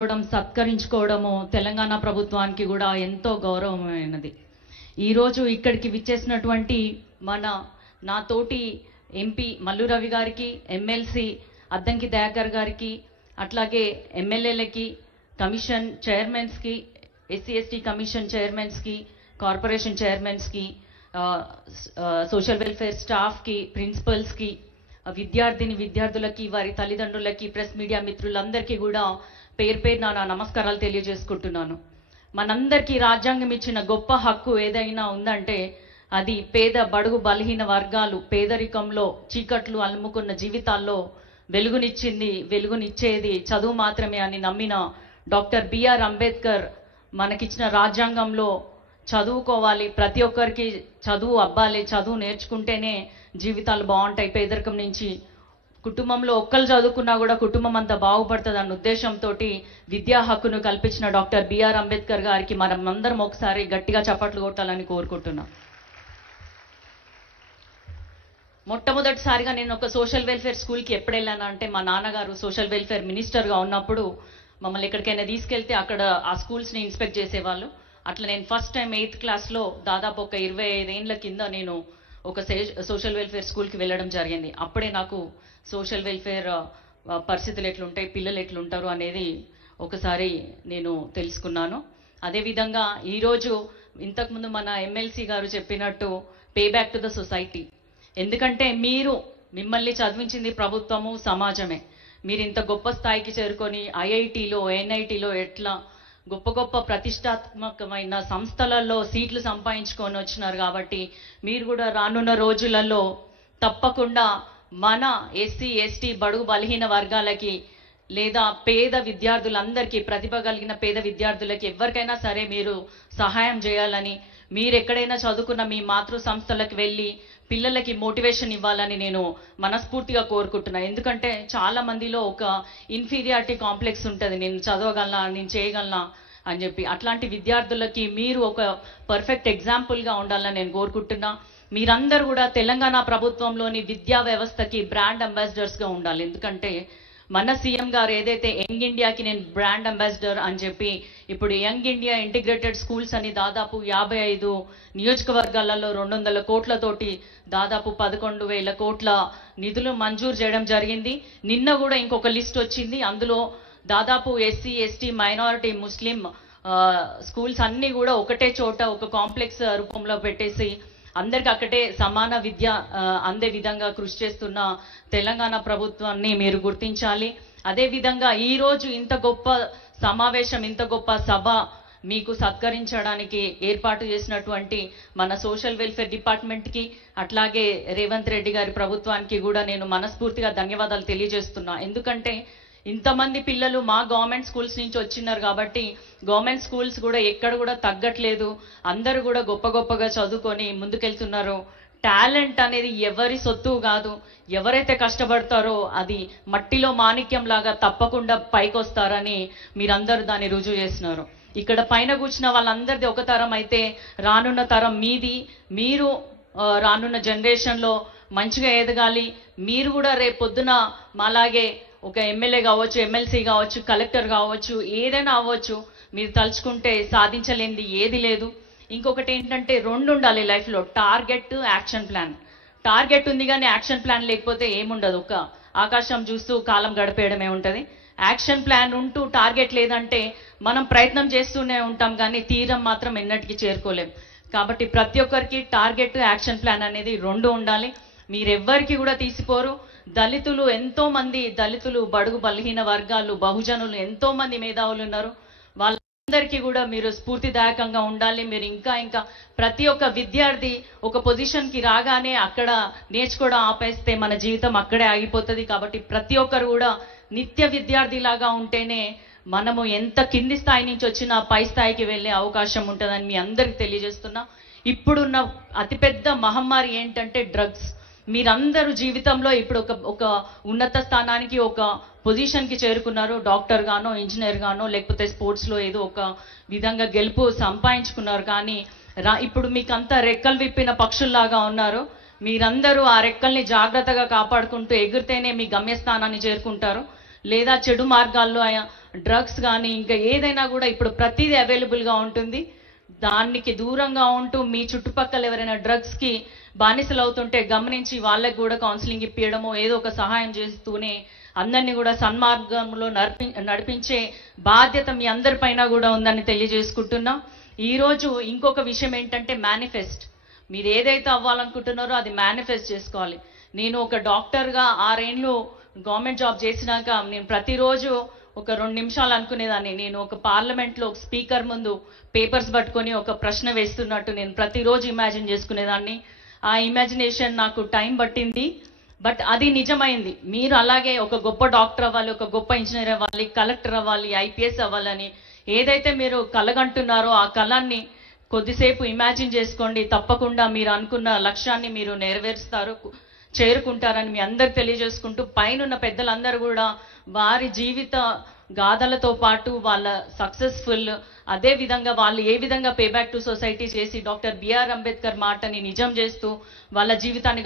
సత్కరించుకోవడము తెలంగాణ ప్రభుత్వానికి కూడా ఎంతో గౌరవమైనది. ఈరోజు ఇక్కడికి విచ్చేసినటువంటి నా తోటి ఎంపీ మల్లు రవి గారికి, ఎమ్మెల్సీ అద్దంకి దయాకర్ గారికి, అట్లాగే ఎమ్మెల్యేలకి, కమిషన్ చైర్మన్స్కి, ఎస్సీ ఎస్టీ కమిషన్ చైర్మన్స్కి, కార్పొరేషన్ చైర్మన్స్కి, సోషల్ వెల్ఫేర్ స్టాఫ్కి, ప్రిన్సిపల్స్కి, విద్యార్థులకి, వారి తల్లిదండ్రులకి, ప్రెస్ మీడియా మిత్రులందరికీ కూడా పేరు పేరున నా నమస్కారాలు తెలియజేసుకుంటున్నాను. మనందరికీ రాజ్యాంగం ఇచ్చిన గొప్ప హక్కు ఏదైనా ఉందంటే అది పేద బడుగు బలహీన వర్గాలు పేదరికంలో చీకట్లు అలుముకున్న జీవితాల్లో వెలుగునిచ్చేది చదువు మాత్రమే అని నమ్మిన డాక్టర్ బిఆర్ అంబేద్కర్ మనకిచ్చిన రాజ్యాంగంలో చదువుకోవాలి, ప్రతి ఒక్కరికి చదువు అవ్వాలి, చదువు నేర్చుకుంటేనే జీవితాలు బాగుంటాయి, పేదరికం నుంచి కుటుంబంలో ఒక్కరు చదువుకున్నా కూడా కుటుంబం అంతా బాగుపడుతుంది అన్న ఉద్దేశంతో విద్యా హక్కును కల్పించిన డాక్టర్ బిఆర్ అంబేద్కర్ గారికి మనం అందరం ఒకసారి గట్టిగా చప్పట్లు కొట్టాలని కోరుకుంటున్నాం. మొట్టమొదటిసారిగా నేను ఒక సోషల్ వెల్ఫేర్ స్కూల్కి ఎప్పుడు వెళ్ళాను అంటే మా నాన్నగారు సోషల్ వెల్ఫేర్ మినిస్టర్గా ఉన్నప్పుడు మమ్మల్ని ఎక్కడికైనా తీసుకెళ్తే అక్కడ ఆ స్కూల్స్ని ఇన్స్పెక్ట్ చేసేవాళ్ళు. అట్లా నేను ఫస్ట్ టైం 8th క్లాస్లో దాదాపు ఒక 25 ఏళ్ళ కింద నేను ఒక సోషల్ వెల్ఫేర్ స్కూల్కి వెళ్ళడం జరిగింది. అప్పుడే నాకు సోషల్ వెల్ఫేర్ పరిస్థితులు ఎట్లుంటాయి, పిల్లలు ఎట్లుంటారు అనేది ఒకసారి నేను తెలుసుకున్నాను. అదేవిధంగా ఈరోజు ఇంతకుముందు మన ఎమ్మెల్సీ గారు చెప్పినట్టు pay back to the society. ఎందుకంటే మిమ్మల్ని చదివించింది ప్రభుత్వము, సమాజమే. మీరు ఇంత గొప్ప స్థాయికి చేరుకొని ఐఐటీలో, ఎన్ఐటీలో ఎట్లా గొప్ప గొప్ప ప్రతిష్టాత్మకమైన సంస్థలలో సీట్లు సంపాదించుకొని వచ్చినారు. కాబట్టి మీరు కూడా రానున్న రోజులలో తప్పకుండా మన ఎస్సీ ఎస్టీ బడుగు బలహీన వర్గాలకి లేదా పేద విద్యార్థులందరికీ, ప్రతిభ కలిగిన పేద విద్యార్థులకి ఎవరికైనా సరే మీరు సహాయం చేయాలని, మీరు ఎక్కడైనా చదువుకున్న మీ మాతృ సంస్థలకు వెళ్ళి పిల్లలకి మోటివేషన్ ఇవ్వాలని నేను మనస్ఫూర్తిగా కోరుకుంటున్నా. ఎందుకంటే చాలా మందిలో ఒక ఇన్ఫీరియారిటీ కాంప్లెక్స్ ఉంటుంది, నేను చదవగలనా, నేను చేయగలనా అని చెప్పి. అట్లాంటి విద్యార్థులకి మీరు ఒక పర్ఫెక్ట్ ఎగ్జాంపుల్గా ఉండాలని నేను కోరుకుంటున్నా. మీరందరూ కూడా తెలంగాణ ప్రభుత్వంలోని విద్యా వ్యవస్థకి బ్రాండ్ అంబాసిడర్స్గా ఉండాలి. ఎందుకంటే మన సీఎం గారు ఏదైతే యంగ్ ఇండియాకి నేను బ్రాండ్ అంబాసిడర్ అని చెప్పి ఇప్పుడు యంగ్ ఇండియా ఇంటిగ్రేటెడ్ స్కూల్స్ అని దాదాపు 55 నియోజకవర్గాలలో 200 కోట్లతోటి దాదాపు 11,000 కోట్ల నిధులు మంజూరు చేయడం జరిగింది. నిన్న కూడా ఇంకొక లిస్ట్ వచ్చింది, అందులో దాదాపు ఎస్సీ ఎస్టీ మైనారిటీ ముస్లిం స్కూల్స్ అన్నీ కూడా ఒకటే చోట ఒక కాంప్లెక్స్ రూపంలో పెట్టేసి అందరికి అక్కడే సమాన విద్య అందే విధంగా కృషి చేస్తున్న తెలంగాణ ప్రభుత్వాన్ని మీరు గుర్తించాలి. అదేవిధంగా ఈరోజు ఇంత గొప్ప సమావేశం, ఇంత గొప్ప సభ మీకు సత్కరించడానికి ఏర్పాటు చేసినటువంటి మన సోషల్ వెల్ఫేర్ డిపార్ట్మెంట్కి, అట్లాగే రేవంత్ రెడ్డి గారి ప్రభుత్వానికి కూడా నేను మనస్ఫూర్తిగా ధన్యవాదాలు తెలియజేస్తున్నా. ఎందుకంటే ఇంతమంది పిల్లలు మా గవర్నమెంట్ స్కూల్స్ నుంచి వచ్చినారు కాబట్టి గవర్నమెంట్ స్కూల్స్ కూడా ఎక్కడ కూడా తగ్గట్లేదు, అందరూ కూడా గొప్పగా చదువుకొని ముందుకెళ్తున్నారు. టాలెంట్ అనేది ఎవరి సొత్తు కాదు, ఎవరైతే కష్టపడతారో అది మట్టిలో మాణిక్యం లాగా తప్పకుండా పైకి వస్తారని మీరందరూ దాన్ని రుజువు చేస్తున్నారు. ఇక్కడ పైన కూర్చున్న వాళ్ళందరిది ఒక తరం అయితే రానున్న తరం మీది. మీరు రానున్న జనరేషన్లో మంచిగా ఎదగాలి. మీరు కూడా రేపు పొద్దున మాలాగే ఒక ఎమ్మెల్యే కావచ్చు, ఎమ్మెల్సీ కావచ్చు, కలెక్టర్ కావచ్చు, ఏదైనా అవ్వచ్చు. మీరు తలుచుకుంటే సాధించలేనిది ఏది లేదు. ఇంకొకటి ఏంటంటే 2 ఉండాలి లైఫ్లో, టార్గెట్, యాక్షన్ ప్లాన్. టార్గెట్ ఉంది కానీ యాక్షన్ ప్లాన్ లేకపోతే ఏముండదు, ఒక ఆకాశం చూస్తూ కాలం గడిపేయడమే ఉంటుంది. యాక్షన్ ప్లాన్ ఉంటూ టార్గెట్ లేదంటే మనం ప్రయత్నం చేస్తూనే ఉంటాం కానీ తీరం మాత్రం ఎన్నటికీ చేరుకోలేం. కాబట్టి ప్రతి ఒక్కరికి టార్గెట్, యాక్షన్ ప్లాన్ అనేది 2 ఉండాలి. మీరెవ్వరికి కూడా తీసిపోరు. దళితులు ఎంతో మంది, దళితులు బడుగు బలహీన వర్గాలు, బహుజనులు ఎంతో మంది మేధావులు ఉన్నారు. వాళ్ళందరికీ కూడా మీరు స్ఫూర్తిదాయకంగా ఉండాలి. మీరు ఇంకా ప్రతి ఒక్క విద్యార్థి ఒక పొజిషన్కి రాగానే అక్కడ నేర్చుకోవడం ఆపేస్తే మన జీవితం అక్కడే ఆగిపోతుంది. కాబట్టి ప్రతి ఒక్కరు కూడా నిత్య విద్యార్థిలాగా ఉంటేనే మనము ఎంత కింది స్థాయి నుంచి వచ్చినా పై స్థాయికి వెళ్ళే అవకాశం ఉంటుందని మీ అందరికి తెలియజేస్తున్నా. ఇప్పుడున్న అతిపెద్ద మహమ్మారి ఏంటంటే డ్రగ్స్. మీరందరూ జీవితంలో ఇప్పుడు ఒక ఉన్నత స్థానానికి, ఒక పొజిషన్కి చేరుకున్నారు. డాక్టర్ గానో, ఇంజనీర్ గానో, లేకపోతే స్పోర్ట్స్లో ఏదో ఒక విధంగా గెలుపు సంపాదించుకున్నారు. కానీ ఇప్పుడు మీకంతా రెక్కలు విప్పిన పక్షుల్లాగా ఉన్నారు. మీరందరూ ఆ రెక్కల్ని జాగ్రత్తగా కాపాడుకుంటూ ఎగిరితేనే మీ గమ్యస్థానాన్ని చేరుకుంటారు. లేదా చెడు మార్గాల్లో డ్రగ్స్ కానీ ఇంకా ఏదైనా కూడా ఇప్పుడు ప్రతిదీ అవైలబుల్గా ఉంటుంది. దానికి దూరంగా ఉంటూ మీ చుట్టుపక్కల ఎవరైనా డ్రగ్స్కి బానిసలు అవుతుంటే గమనించి వాళ్ళకి కూడా కౌన్సిలింగ్ ఇప్పించడమో ఏదో ఒక సహాయం చేస్తూనే అందరినీ కూడా సన్మార్గంలో నడిపించే బాధ్యత మీ అందరిపైన కూడా ఉందని తెలియజేసుకుంటున్నా. ఈరోజు ఇంకొక విషయం ఏంటంటే మేనిఫెస్ట్. మీరు ఏదైతే అవ్వాలనుకుంటున్నారో అది మేనిఫెస్ట్ చేసుకోవాలి. నేను ఒక డాక్టర్గా 6 ఏళ్ళు గవర్నమెంట్ జాబ్ చేసినాక నేను ప్రతిరోజు ఒక 2 నిమిషాలు అనుకునేదాన్ని. నేను ఒక పార్లమెంట్లో ఒక స్పీకర్ ముందు పేపర్స్ పట్టుకొని ఒక ప్రశ్న వేస్తున్నట్టు నేను ప్రతిరోజు ఇమాజిన్ చేసుకునేదాన్ని. ఆ ఇమాజినేషన్ నాకు టైం పట్టింది, బట్ అది నిజమైంది. మీరు అలాగే ఒక గొప్ప డాక్టర్ అవ్వాలి, ఒక గొప్ప ఇంజనీర్ అవ్వాలి, కలెక్టర్ అవ్వాలి, ఐపీఎస్ అవ్వాలని ఏదైతే మీరు కలగంటున్నారో ఆ కళాన్ని కొద్దిసేపు ఇమాజిన్ చేసుకోండి. తప్పకుండా మీరు అనుకున్న లక్ష్యాన్ని మీరు నెరవేరుస్తారు, చేరుకుంటారని మీ అందరు తెలియజేసుకుంటూ, పైనున్న పెద్దలందరూ కూడా వారి జీవిత గాథలతో పాటు వాళ్ళ సక్సెస్ఫుల్, అదే విధంగా వాళ్ళు ఏ విధంగా పే బ్యాక్ టు సొసైటీ చేసి డాక్టర్ బిఆర్ అంబేద్కర్ మాటని నిజం చేస్తూ వాళ్ళ జీవితాన్ని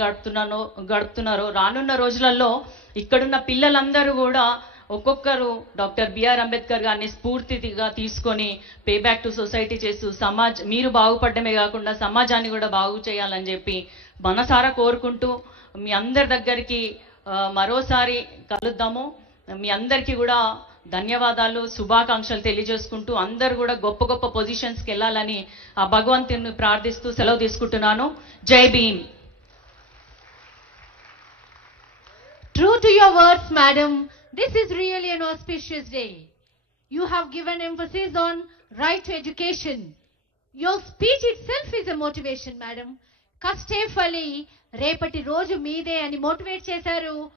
గడుపుతున్నారో రానున్న రోజులలో ఇక్కడున్న పిల్లలందరూ కూడా ఒక్కొక్కరు డాక్టర్ బిఆర్ అంబేద్కర్ గారిని స్ఫూర్తిగా తీసుకొని పే బ్యాక్ టు సొసైటీ చేస్తూ మీరు బాగుపడమే కాకుండా సమాజాన్ని కూడా బాగు చేయాలని చెప్పి మనసారా కోరుకుంటూ మీ అందరి దగ్గరికి మరోసారి కలుద్దాము. మీ అందరికీ కూడా ధన్యవాదాలు, శుభాకాంక్షలు తెలియజేసుకుంటూ అందరూ కూడా గొప్ప గొప్ప పొజిషన్స్కి వెళ్ళాలని ఆ భగవంతుని ప్రార్థిస్తూ సెలవు తీసుకుంటున్నాను. జై Bhim. True to your words, madam, this is really an auspicious day. You have given emphasis on right to education. Your speech itself is a motivation, madam. కష్టే ఫలి రేపటి రోజు మీదే అని మోటివేట్ చేశారు.